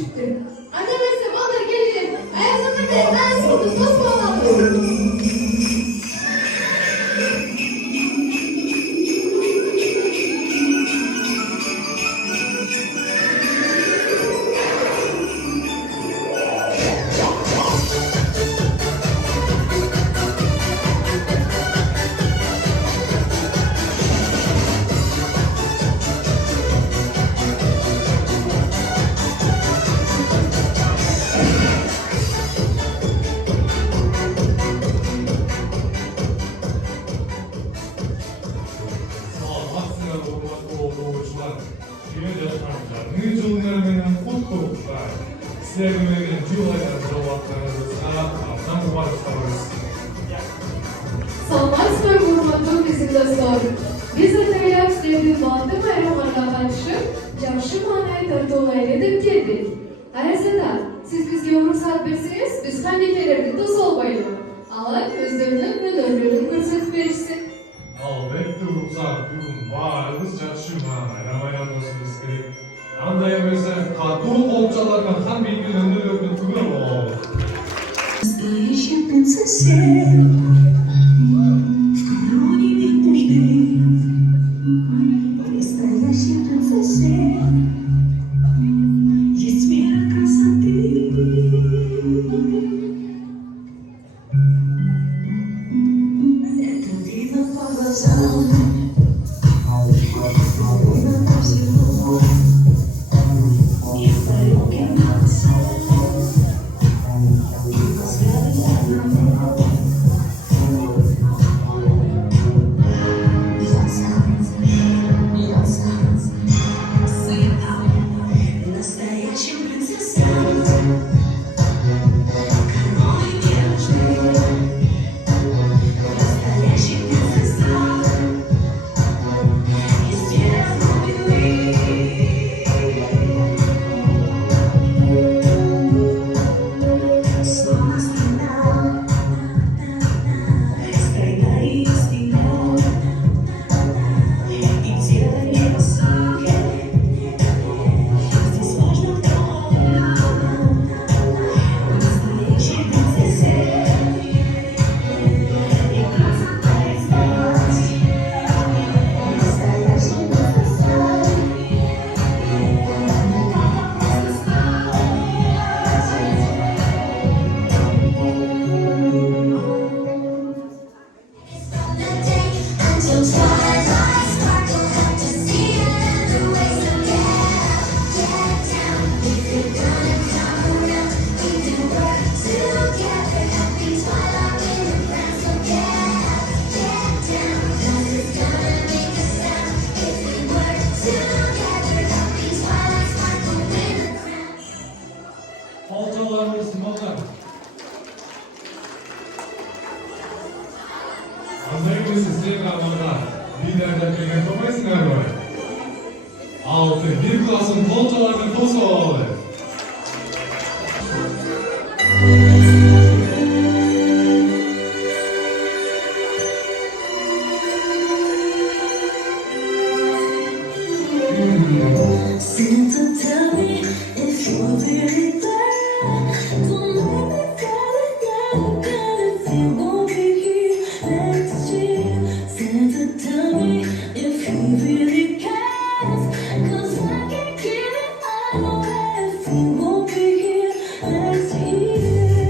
çıktı. Arkadaşım alır gelirim. Ayağımda da ben sıkıldım. Dost olalım. 장르 좋은 날에는 꽃도가 시대금에는 듀오가 들어왔다는 상고받았다고 했습니다. Salman vurmanın dizinde sordu. Biz Atayla Stev'in bandı bayramlarına karşı çarşı manayı dolayı edip geldik. Arasında siz bizge ruhsat versiniz, biz kandidatlerde dost olmayalım. Allah özlerinin ve dönlerinin fırsat verirsin. Albatta ruhsat bugün varımız çarşıma ayramaylanmasımız gerek. Andayamazsa katıl olçalarına han bilginin önünde tıkır ol. Настоящая принцесса в короне нет нужды. Настоящая принцесса есть мир красоты. Это видно по глазам, видно по всему. И в тарелке мясо. Настоящая принцесса, короной нежной. Настоящая принцесса, из глубины. Снова страна, страна из тебя, и дело невысокое. Здесь важно кто рядом. Настоящая принцесса, и красота искать. Настоящая принцесса, надо просто стать. Until twilight sparkle, have to see another way. So get down if you're gonna come around. We can work together, happy twilight in the ground. So get down, 'cause it's gonna make a sound. If we work together, happy twilight sparkle in the crown. olçalarımız mozar. Andayamazsa sevgi alanda liderler birine kopaysınlar böyle. Altı bir klasın olçalarını tozu. Santa, tell me if you're really there. Don't make me fall in love, girl, if you won't be here next year. Santa, tell me if he really cares, 'cause I can't give it all away if he won't be here next year.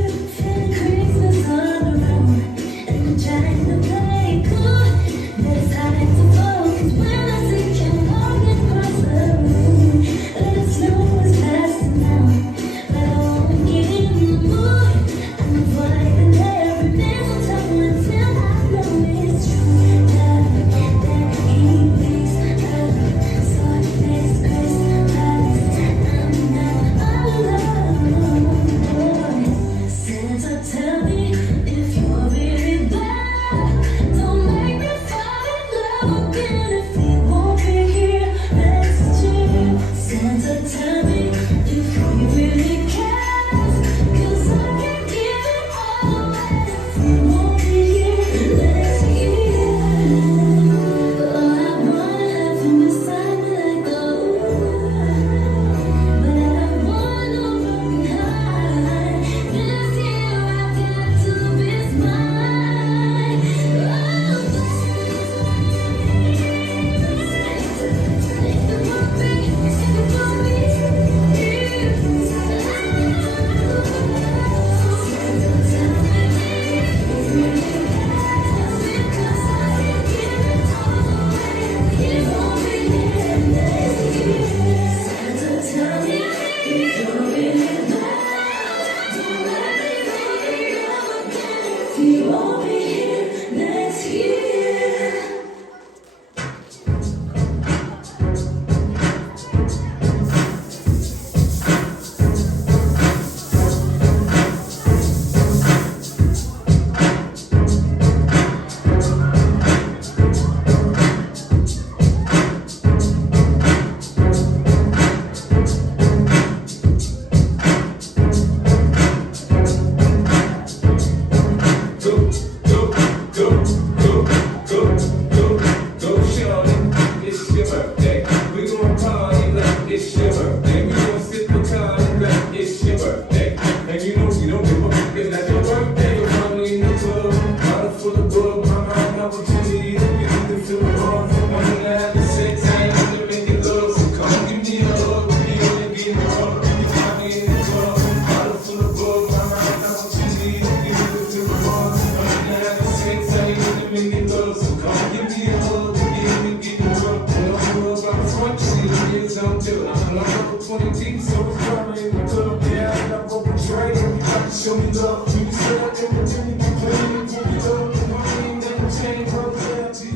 show me love. Till you say I can continue to play it. Till you love the dream that will change from reality.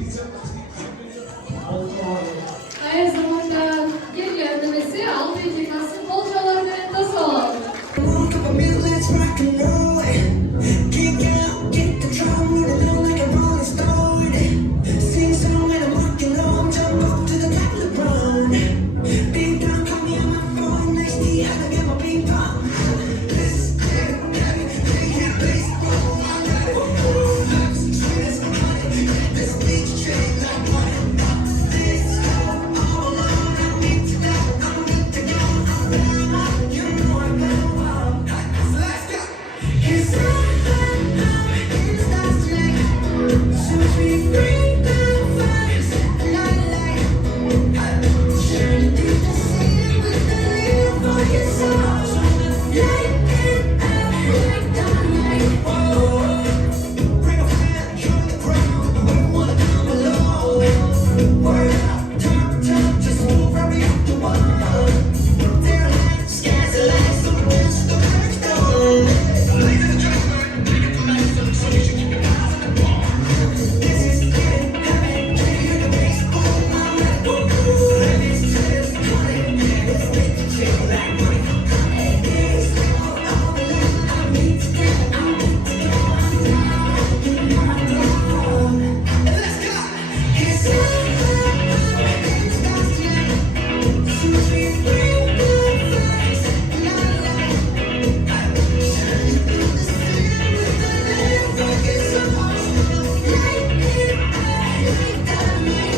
Aynı zamanda geri göndermesi 6 Kasım Bolcalar Benetası oldu. Walk up a mill, let's rock and roll. Kick out, get the drum, rolling on like a rolling stone. Sing song and I'm rocking on, jump up to the top of the ground. Big down, call me on my phone, next to you, I get my ping pong. Let's get it, yeah, baseball, I got it. Let's get some money, let's beat the train like money. This all alone, I need to go, I need to go, I'm down, you know I know. Let's go. It's all in the stars tonight. So we bring the fire, set the night alight. Shining through the city with the little fire sound. Light it up like dynamite. Bring a fire, join the crowd. We wanna come along. Word up, turn, just move right up the wall. They're like skies are light, so dance to the perfect dawn. Ladies and gentlemen, take it tonight, so you should keep your eyes on the ball. This is getting heavy, can you hear the bass? Boom, I'm like, boom, boom. Let's just party, let's make the chill like money. This all alone, I need to get, I need to go. I'm down, you know I know. Let's go. It's all in the stars tonight. So we bring the fire, set the night alight. Shining through the city with the little fire sound. Light it up like dynamite.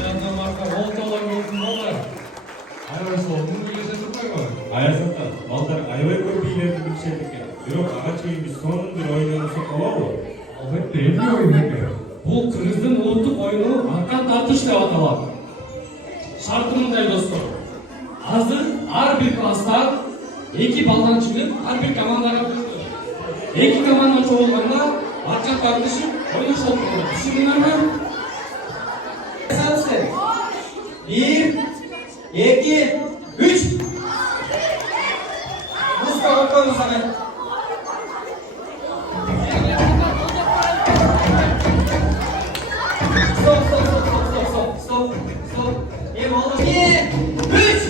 Ayağından marka voltalar gördün valla. Ayağısı olduğunu bilese tutmayı var. Аясатта балдар аябай көп бийлерди билишет экен. Бирок ага чейин биз сонун бир ойноону соккобобу? Albatta evli oyun etti. Бұл Кыргыздын улуттук оюну аркан тартыш деп аталат. Шарты мындай достор. Азыр ар бир класста 2 балдан чыгып, ар бир командага бөлүнөт. 2 команда чогулганда аркан тартышып ойношот болот. Түшүндүңөрбү? Sanse. 1, 2, 3. Muska koyun sana. Stop. İyi oldu. 2, 3.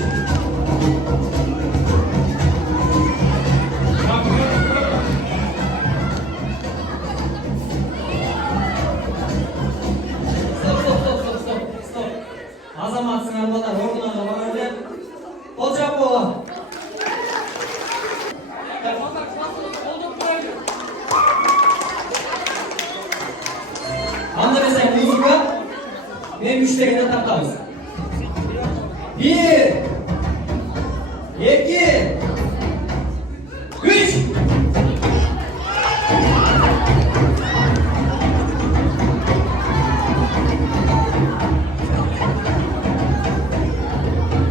Stop. Azamatsın arabalar, orduna da bana öyle. Olacak bu olan. Anda mesela muzika ve müşteriden taptamız. 1, 2, 3.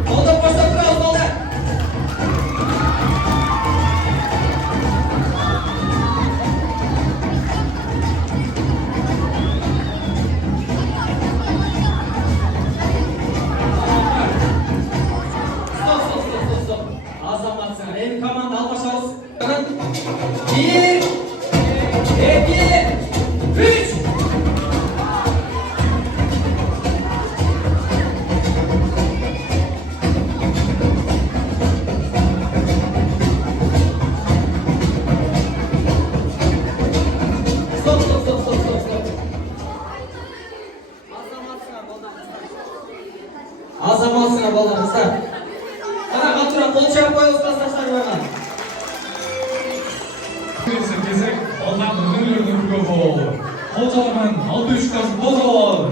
Solda boşta duralım, solda. Stop. Azamatsın. Ev komanda al başa olsun. 1, 2, 3. Stop. Azamatsın baldan kızlar. Ana katıra kol çarp koyuyoruz saçları bana. Neyse kesek ondan ürün gördüm göbol. Voltalardan 6 Kasım Bolcalar.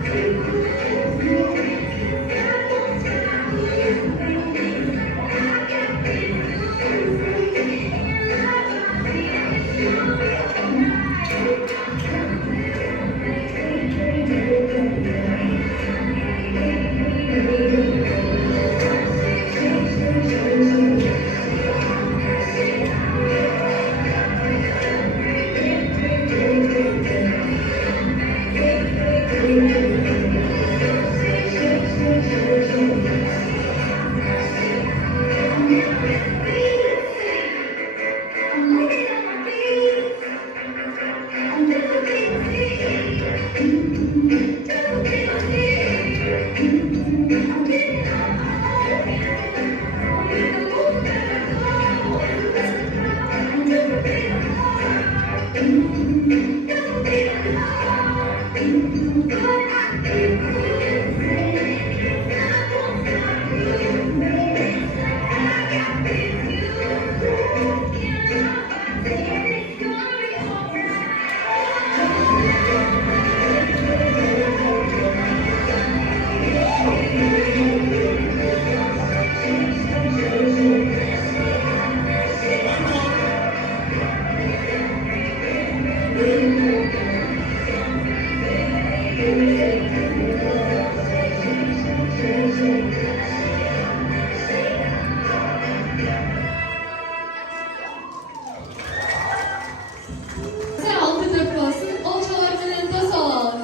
Thank you. Sen altı deplasın, olçalarının da sağlam.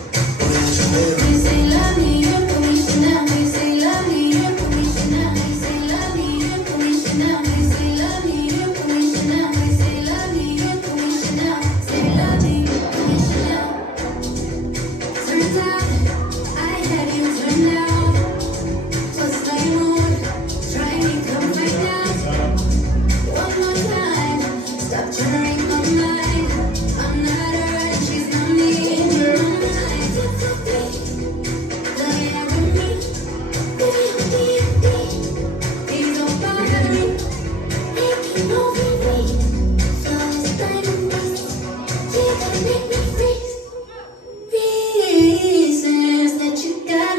We say love me, you're commissioner. We say love me, you're commissioner. We say love me, you're commissioner. We say love me, you're commissioner. We say love me, you're commissioner. Say love me, you're commissioner. Turns out I had you turned out. Just like you would. Try me, come right now. One more time. Stop trying to read my mind. I'm not alright, she's not me. Reasons that you got.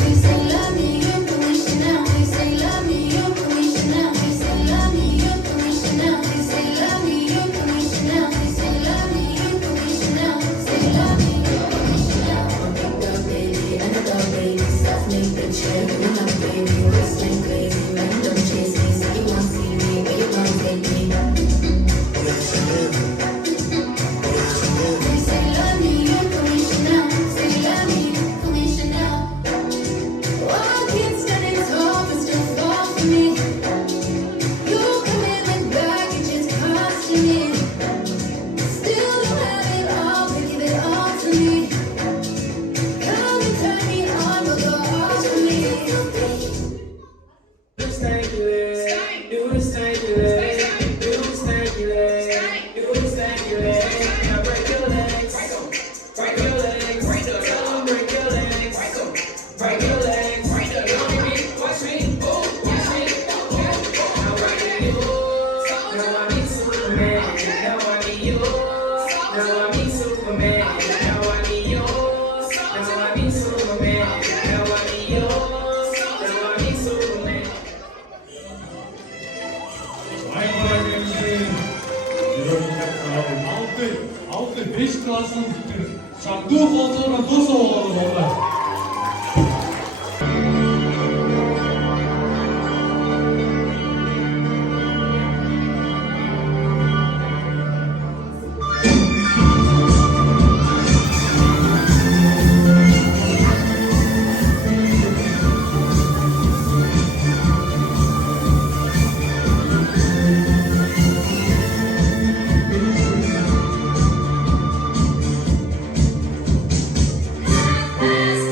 We say love me, you're commissioner. We say love me, you're commissioner. We say love me, you're commissioner. We say love me, you're commissioner. We say love me, you're commissioner. Say love me, you're commissioner. Big dog baby, underdog baby, self-made picture, you my baby, whistling crazy, man, don't chase me, say you want see me, but you gon' take me. We say love me, you're commissioner. Say love me, commissioner. Walking, standing tall, but still fall for me. You come in with baggage, it's costing me. Still don't have it all, but give it all to me. Come and turn me on, but go off for me. Altı, beş klasını bitirdim. Şarkı koltuğuna dost olalım onlar. Last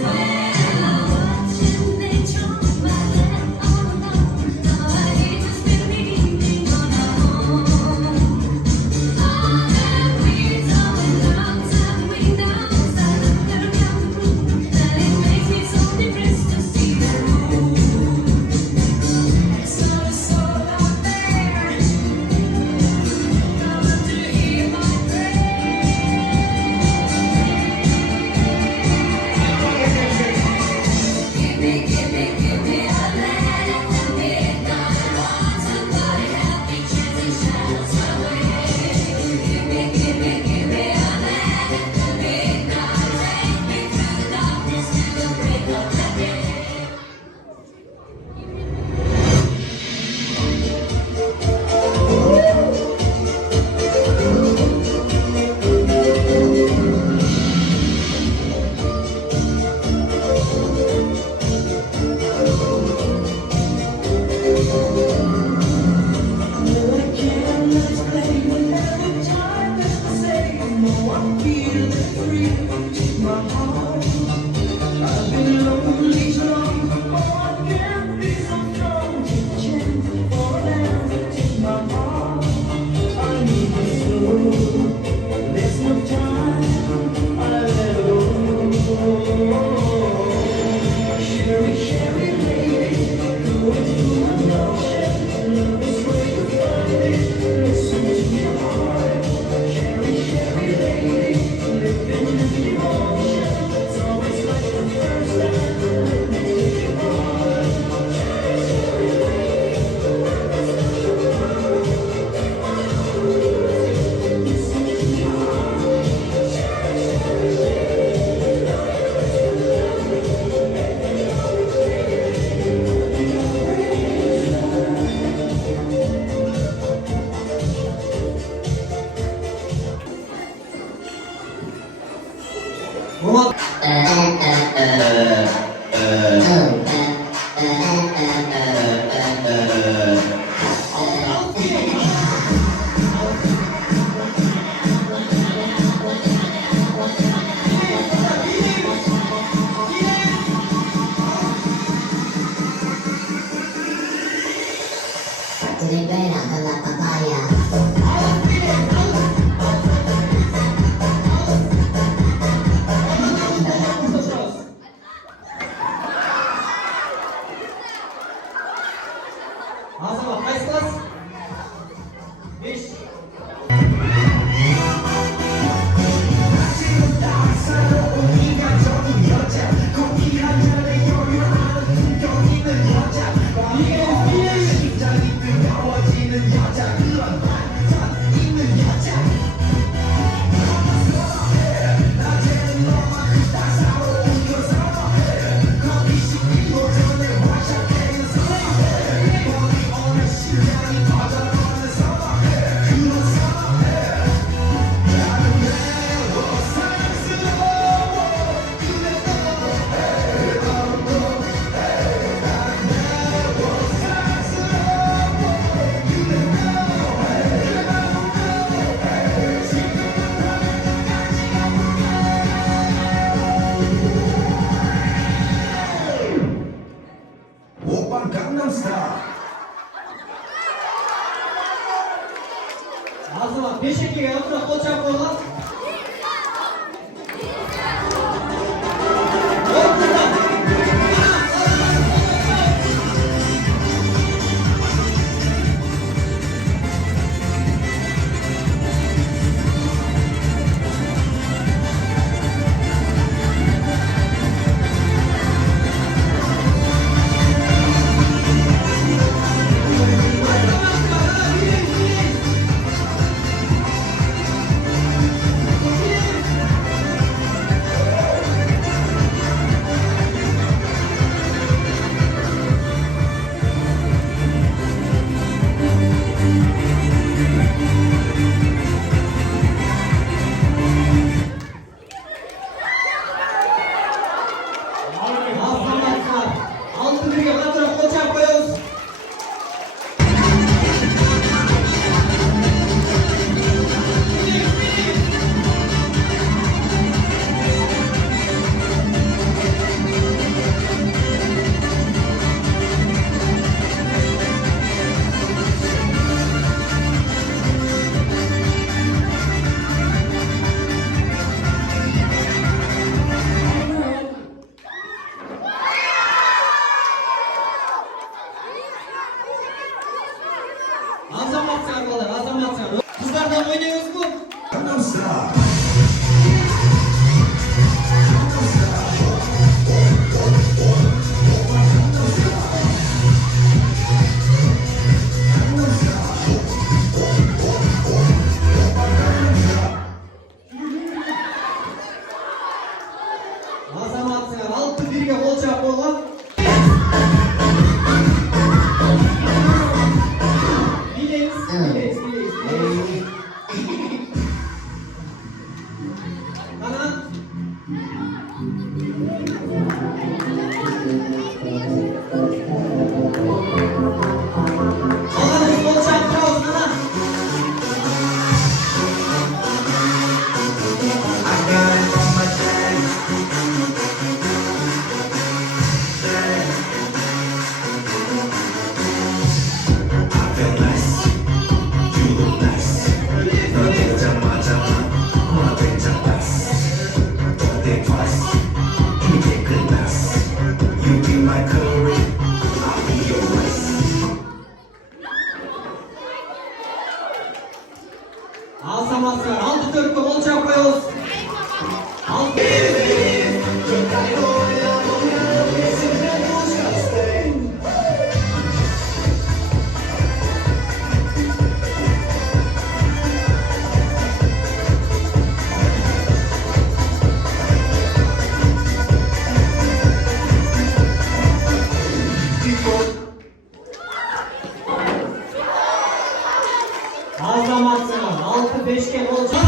liberando la papaya. Azama qaysi klass? 5. 오빤 강남스타일. Azama beşikliğe oturup koçak olan. Azama altı birge oturup koçak koyuyoruz. Azamat sarmalar, azamat sarmalar. Kızlardan oynuyoruz mu? 강남스타일. Azamat sarmalar, altı birge koçak olan. Bileyiz. Ana. Ağabey koçak koyuyoruz ana. Azamat sarmalar, altı Türk'ü koçak koyuyoruz. Altı. Azamat sarmalar, altı beşgen olacak.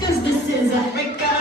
Cause this is Africa.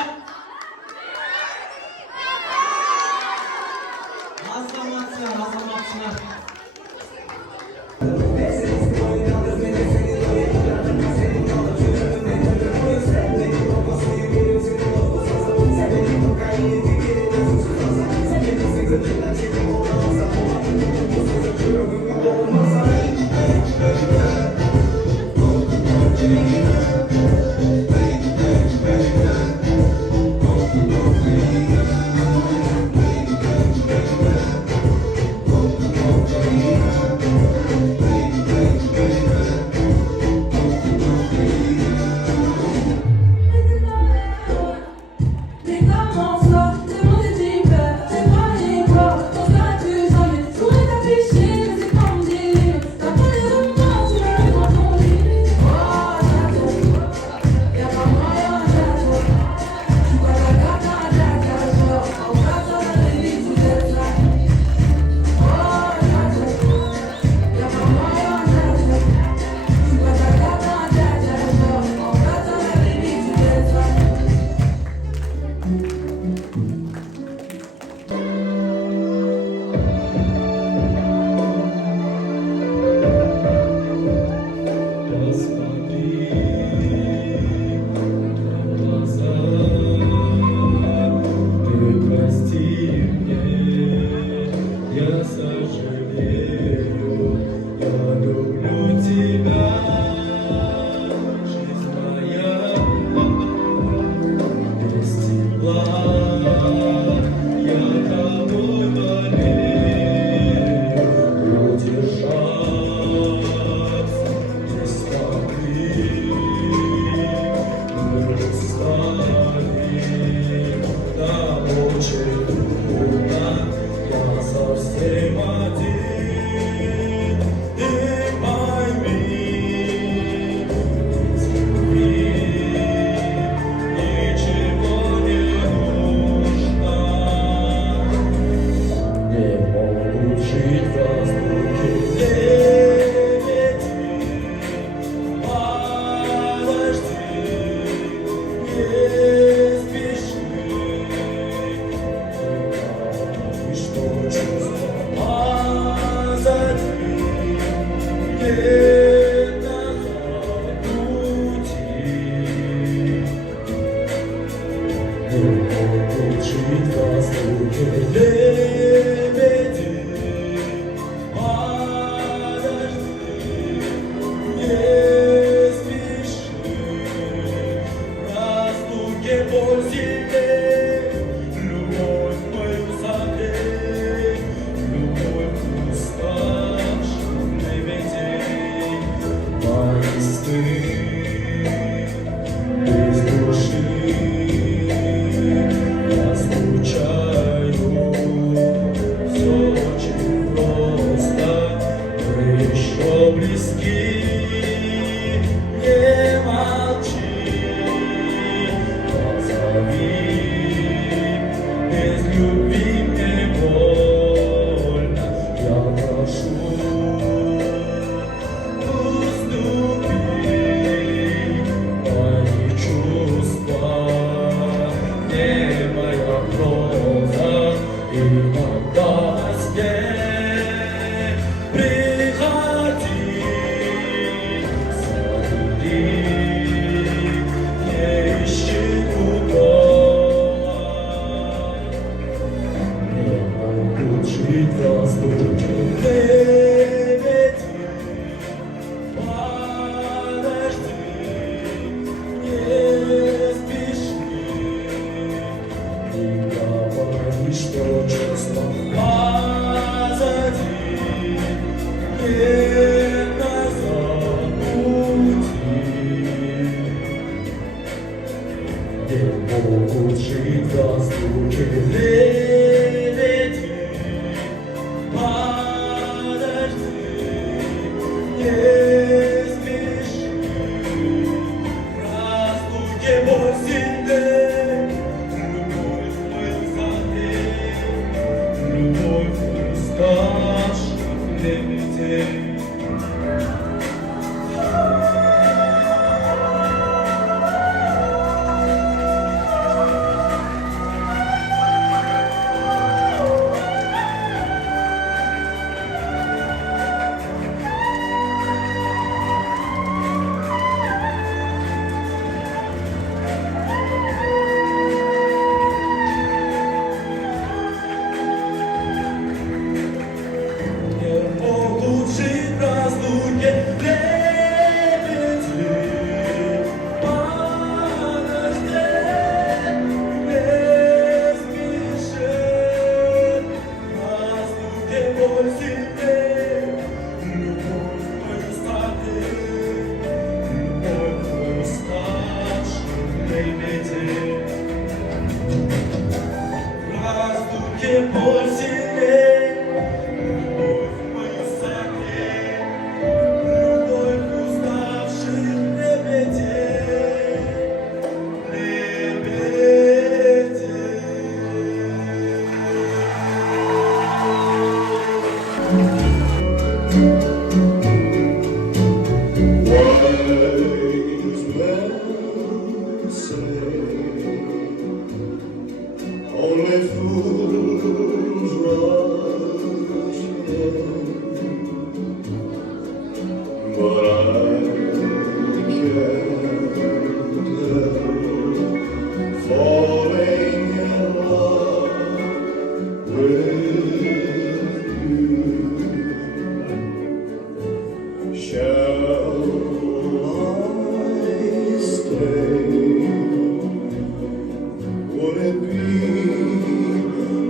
would it be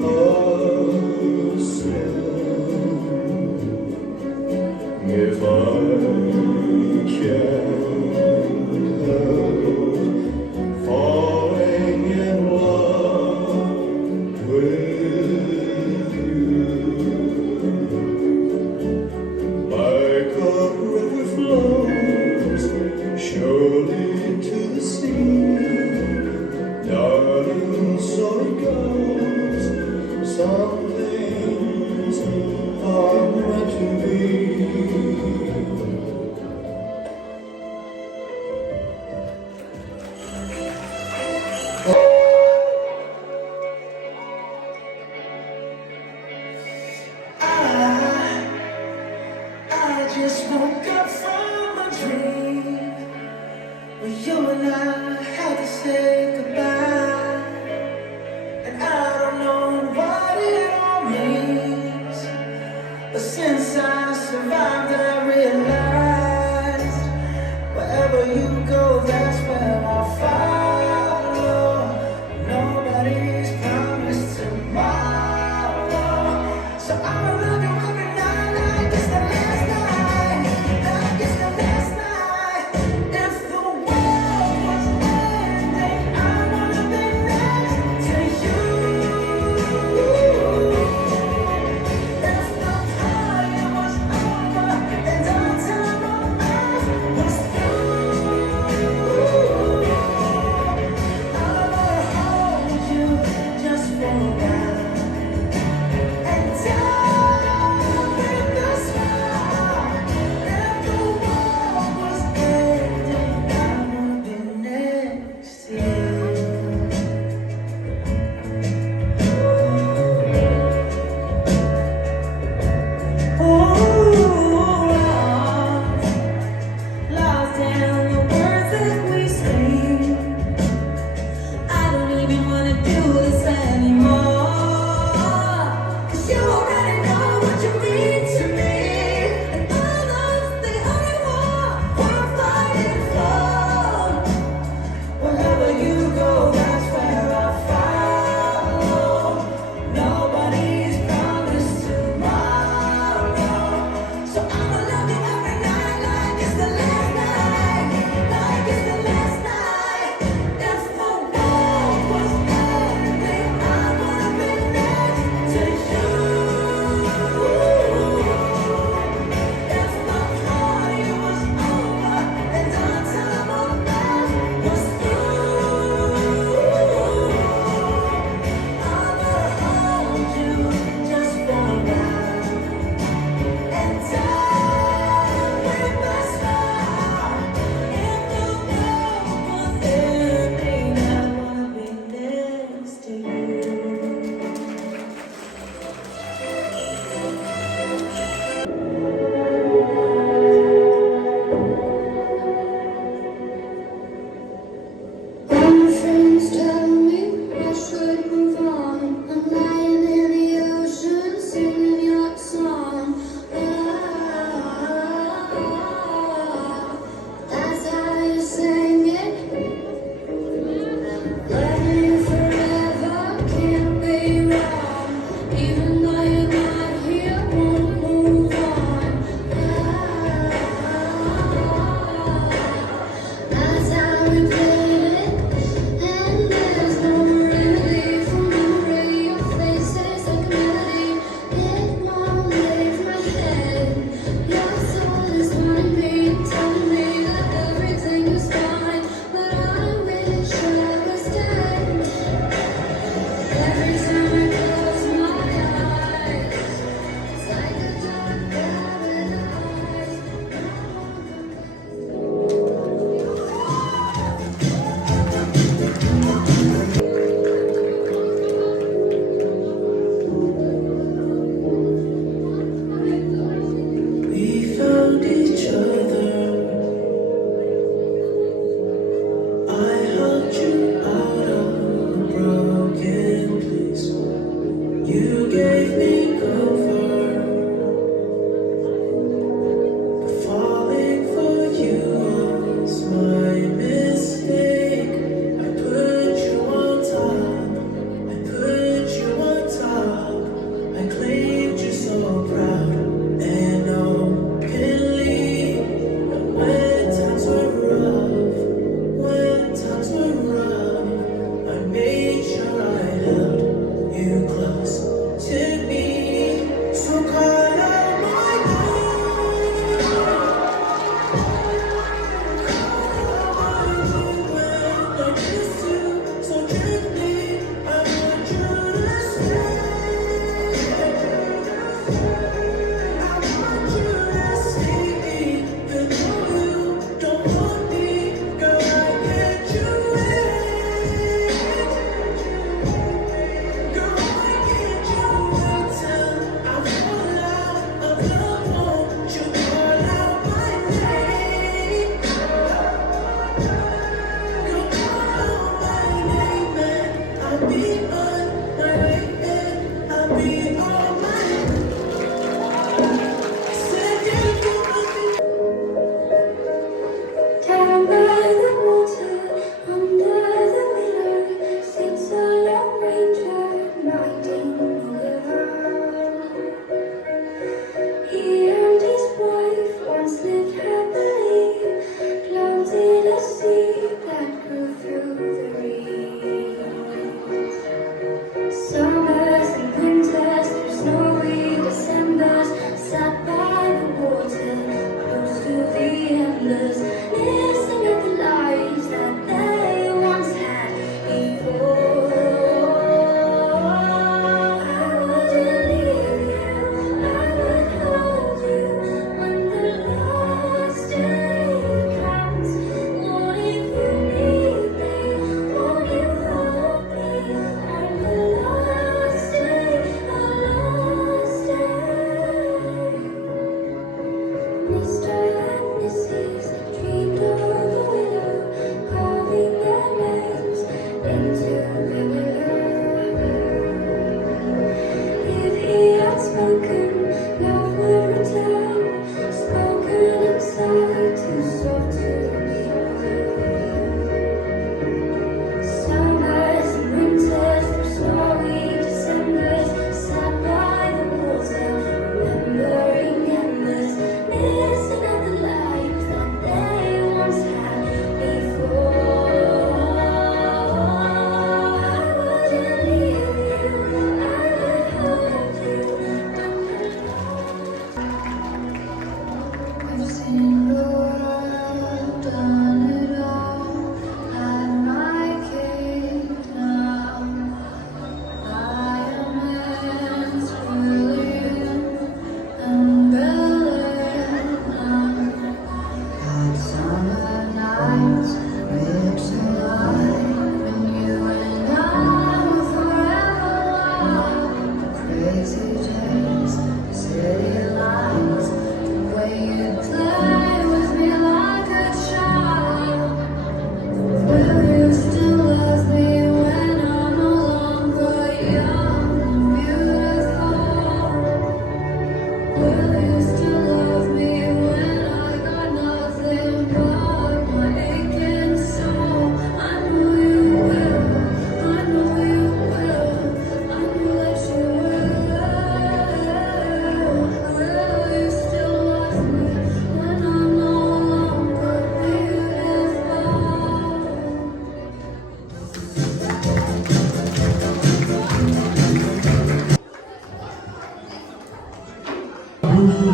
a sin if I can't help falling in love with you? Like a river flows surely to the sea, darling, so it goes. Some things are meant to be. I just woke up from a dream where you and I had to say goodbye, and I don't know what it all means, but since I survived, I realized wherever you go, that's where I'll follow. Nobody's promised tomorrow, so I'm looking every night like it's the last night, like it's the last night. If the world was ending, I wanna be next to you. If the party was over and our time on earth was through, I wanna hold you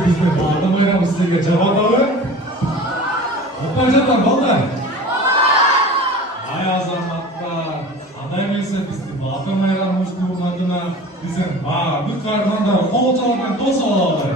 біздің балда майрамыз сіздерге жабатабы? Отпай жатар балдар? Ай азаматтар, андай келсе біздің балда майрамымыздың адына біздің барлық армандар қол çalардан тосып алады.